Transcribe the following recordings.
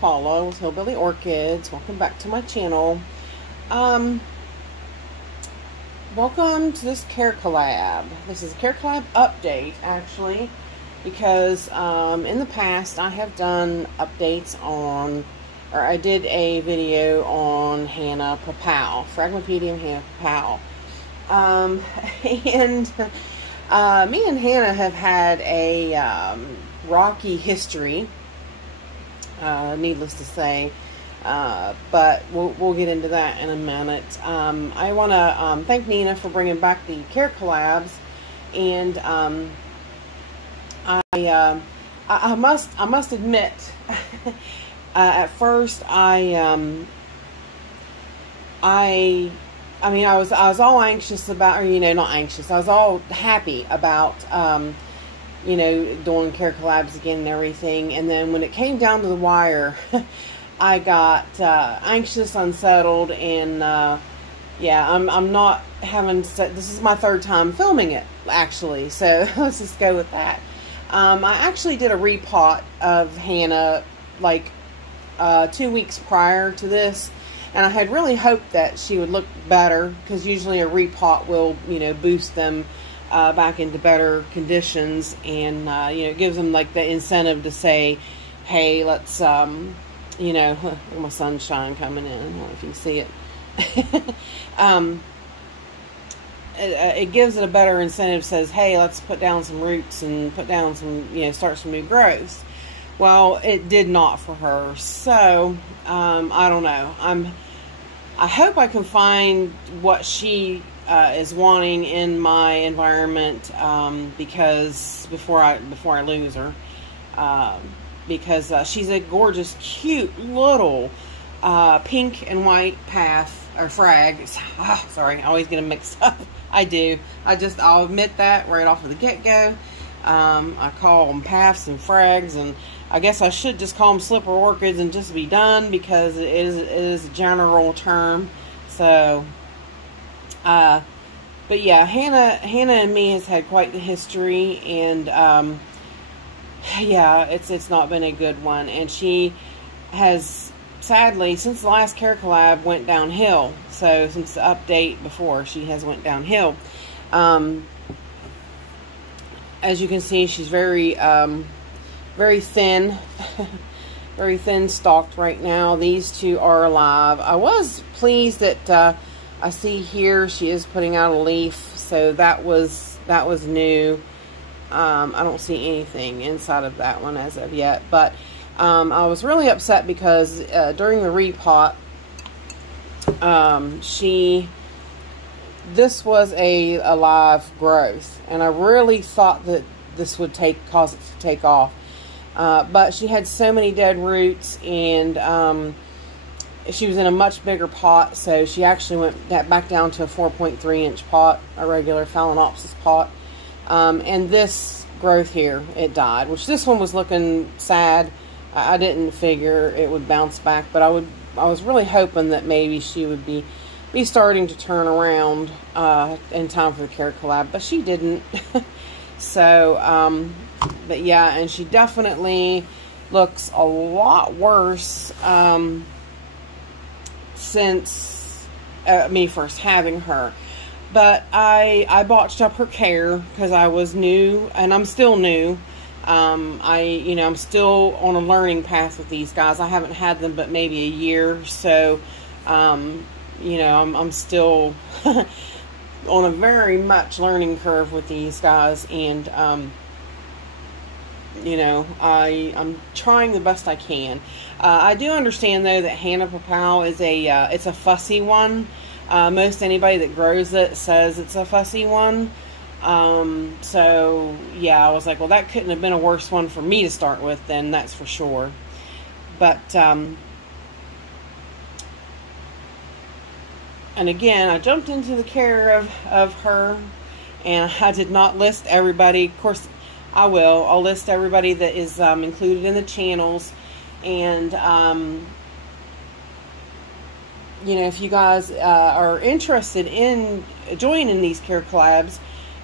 Paula with Hillbilly Orchids. Welcome back to my channel. Welcome to this care collab. This is a care collab update, actually, because in the past I have done updates on, or I did a video on Hanne Popow, Phragmipedium Hanne Popow. And me and Hannah have had a rocky history, needless to say, but we'll get into that in a minute. I want to thank Nina for bringing back the care collabs, and I must admit, at first I was all anxious about, or not anxious. I was all happy about doing care collabs again and everything. And then when it came down to the wire, I got anxious, unsettled, and yeah, I'm not having. This is my third time filming it, actually. So let's just go with that. I actually did a repot of Hannah like 2 weeks prior to this. And I had really hoped that she would look better, because usually a repot will, boost them back into better conditions, and it gives them like the incentive to say, hey, let's, look at my sunshine coming in. I don't know if you can see it. It gives it a better incentive. Says, hey, let's put down some roots and put down some, start some new growths. Well, it did not for her. So, I don't know. I hope I can find what she is wanting in my environment, because before I lose her, because she's a gorgeous, cute little pink and white frag. Sorry, I always get them mixed up. I do. I'll admit that right off of the get-go. I call them paths and frags, and I guess I should just call them slipper orchids and just be done, because it is a general term. So, but yeah, Hannah and me has had quite the history, and yeah, it's not been a good one. And she has, sadly, since the last care collab, went downhill. So since the update before, she has went downhill. As you can see, she's very thin, very thin stalked right now. These two are alive. I was pleased that I see here she is putting out a leaf, so that was new. I don't see anything inside of that one as of yet, but I was really upset because during the repot, this was a live growth, and I really thought that this would cause it to take off. But she had so many dead roots, and she was in a much bigger pot, so she actually went back down to a 4.3 inch pot, a regular Phalaenopsis pot. And this growth here, it died, which this one was looking sad. I didn't figure it would bounce back, but I was really hoping that maybe she would be starting to turn around in time for the care collab, but she didn't. So, but yeah, and she definitely looks a lot worse since me first having her. But I botched up her care because I was new, and I'm still new. I'm still on a learning path with these guys. I haven't had them but maybe a year, so I'm still on a very much learning curve with these guys, and I'm trying the best I can. I do understand though that Hanne Popow is it's a fussy one. Most anybody that grows it says it's a fussy one. So yeah, I was like, well, that couldn't have been a worse one for me to start with, then, that's for sure. But and again, I jumped into the care of her, and I did not list everybody. Of course, I'll list everybody that is included in the channels. And if you guys are interested in joining these care collabs,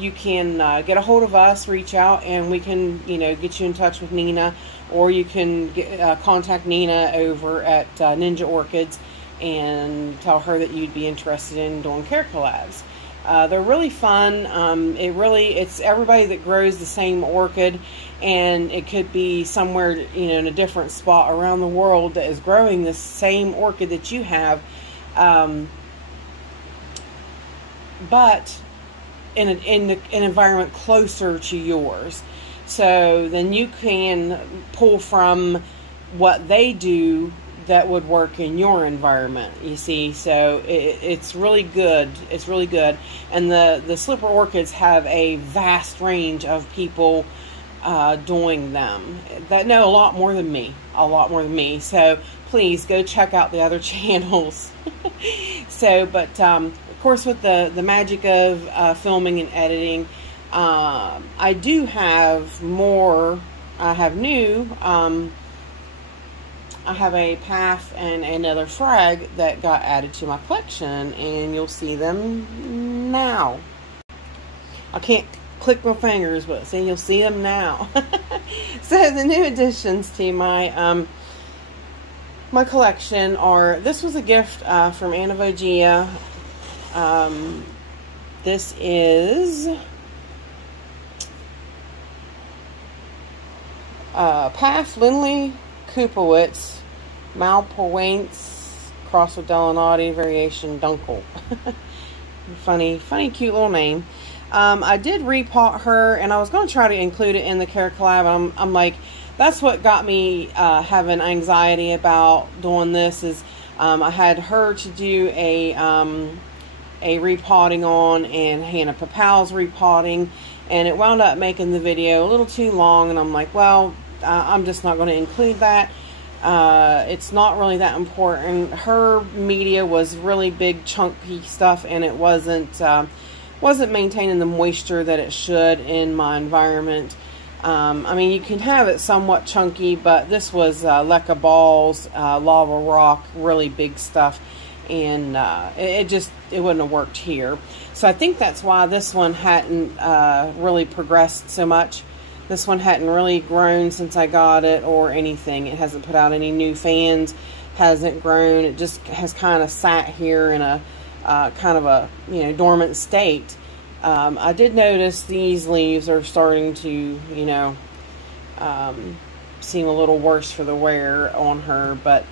you can get a hold of us, reach out, and we can, you know, get you in touch with Nina, or you can contact Nina over at Ninja Orchids and tell her that you'd be interested in doing care collabs. They're really fun. It's everybody that grows the same orchid, and it could be somewhere, you know, in a different spot around the world that is growing the same orchid that you have, but in an environment closer to yours. So then you can pull from what they do that would work in your environment, you see. So it's really good. It's really good. And the slipper orchids have a vast range of people doing them that know a lot more than me. So please go check out the other channels. So, but of course, with the magic of filming and editing, I do have more. I have new. I have a Path and another Frag that got added to my collection, and you'll see them now. I can't click my fingers, but see, you'll see them now. So the new additions to my my collection are, this was a gift from Anna Vogia. This is Path Lindley Kupowitz, Malpowaints, cross with Delinati, variation Dunkel. funny, cute little name. I did repot her, and I was going to try to include it in the care collab. I'm like, that's what got me having anxiety about doing this. Is I had her to do a repotting on, and Hanne Popow's repotting, and it wound up making the video a little too long, and I'm like, well, I'm just not going to include that. It's not really that important. Her media was really big chunky stuff, and it wasn't maintaining the moisture that it should in my environment. I mean, you can have it somewhat chunky, but this was leca balls, lava rock, really big stuff, and it wouldn't have worked here. So I think that's why this one hadn't really progressed so much. This one hadn't really grown since I got it or anything. It hasn't put out any new fans, hasn't grown. It just has kind of sat here in a kind of a, you know, dormant state. I did notice these leaves are starting to, you know, seem a little worse for the wear on her, but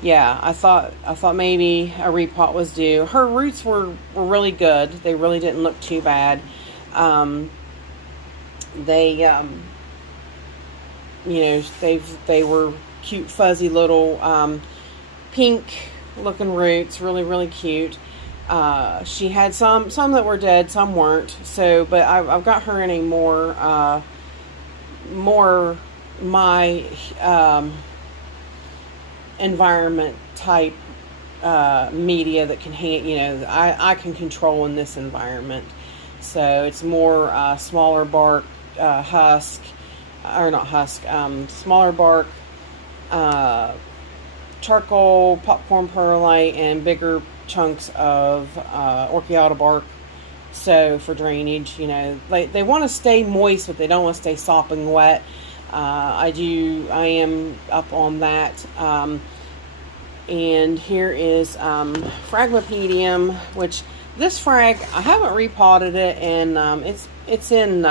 yeah, I thought maybe a repot was due. Her roots were really good. They really didn't look too bad. They, you know, they were cute, fuzzy little pink looking roots, really cute. She had some that were dead, some weren't. So, but I've got her in a more my environment type media that can you know, I can control in this environment. So it's more smaller bark, husk, or not husk, smaller bark, charcoal, popcorn perlite, and bigger chunks of orchiata bark. So for drainage, you know, they want to stay moist, but they don't want to stay sopping wet. I am up on that. And here is Phragmipedium, which this frag, I haven't repotted it, and it's in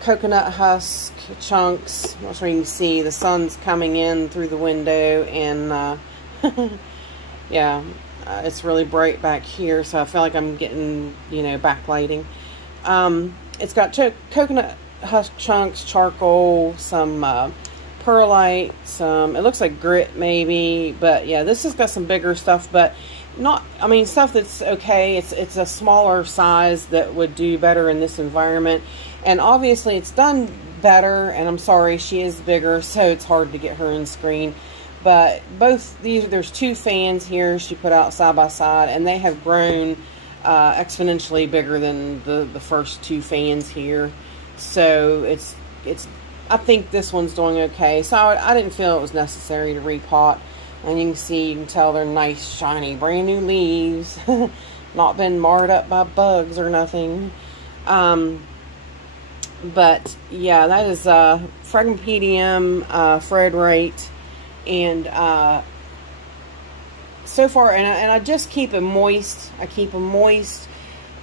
coconut husk chunks. I'm not sure you can see, the sun's coming in through the window, and yeah, it's really bright back here, so I feel like I'm getting, you know, backlighting. It's got coconut husk chunks, charcoal, some perlite, some, it looks like grit maybe, but yeah, this has got some bigger stuff, but not, I mean, stuff that's okay. It's a smaller size that would do better in this environment, and obviously it's done better, and I'm sorry, she is bigger, so it's hard to get her in screen. But both these, there's two fans here she put out side by side, and they have grown exponentially bigger than the first two fans here. So it's I think this one's doing okay. So I didn't feel it was necessary to repot. And you can tell they're nice, shiny, brand new leaves. Not been marred up by bugs or nothing. But yeah, that is Phragmipedium Fredrite, and so far, and I just keep them moist. I keep them moist.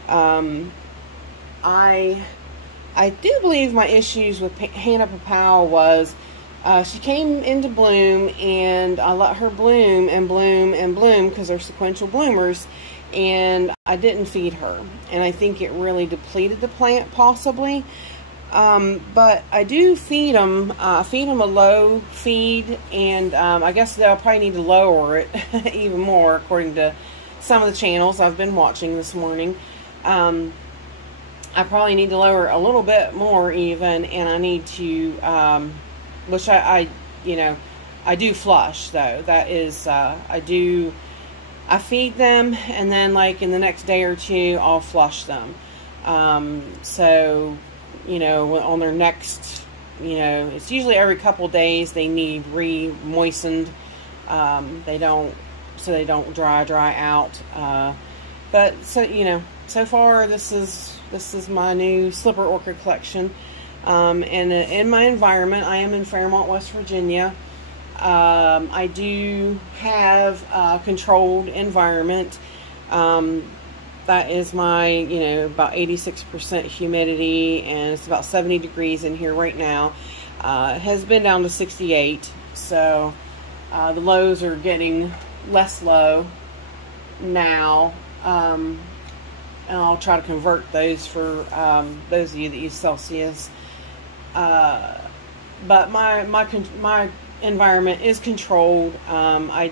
I do believe my issues with Hanne Popow was she came into bloom, and I let her bloom and bloom and bloom because they're sequential bloomers, and I didn't feed her, and I think it really depleted the plant possibly. But I do feed them a low feed, and I guess they'll probably need to lower it even more according to some of the channels I've been watching this morning. I probably need to lower a little bit more even, and I need to, which I do flush though. That is, I feed them, and then like in the next day or two, I'll flush them. So, on their next, it's usually every couple days they need re-moistened. They don't dry out. But so, so far this is my new slipper orchid collection. And in my environment, I am in Fairmont, West Virginia. I do have a controlled environment. That is my, about 86% humidity, and it's about 70 degrees in here right now. It has been down to 68, so the lows are getting less low now. And I'll try to convert those for those of you that use Celsius. But my environment is controlled. I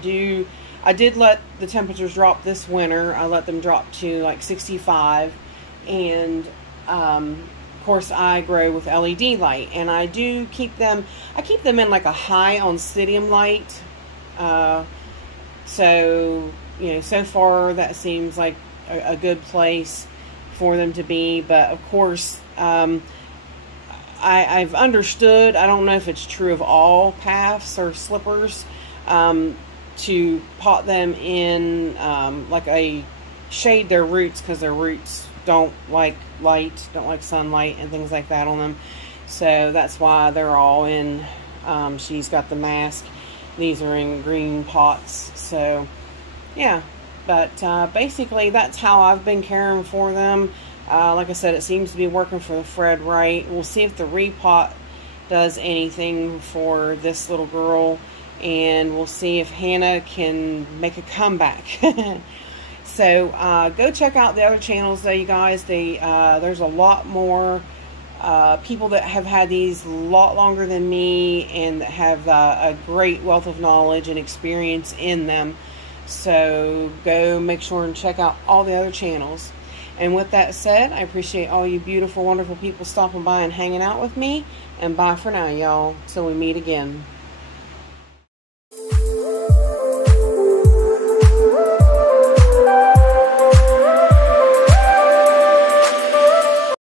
did let the temperatures drop this winter. I let them drop to like 65, and of course I grow with LED light, and I do keep them. I keep them in like a high oncidium light. So so far that seems like a good place for them to be. But of course, I've understood. I don't know if it's true of all paths or slippers. To pot them in like a shade their roots, because their roots don't like light, don't like sunlight and things like that on them. So that's why they're all in, she's got the mask. These are in green pots. So yeah, but basically that's how I've been caring for them. Like I said, it seems to be working for the Fredrite. We'll see if the repot does anything for this little girl, and we'll see if Hannah can make a comeback. So go check out the other channels though, you guys. There's a lot more people that have had these a lot longer than me, and that have a great wealth of knowledge and experience in them. So go make sure and check out all the other channels. And with that said, I appreciate all you beautiful, wonderful people stopping by and hanging out with me. And bye for now, y'all, till we meet again.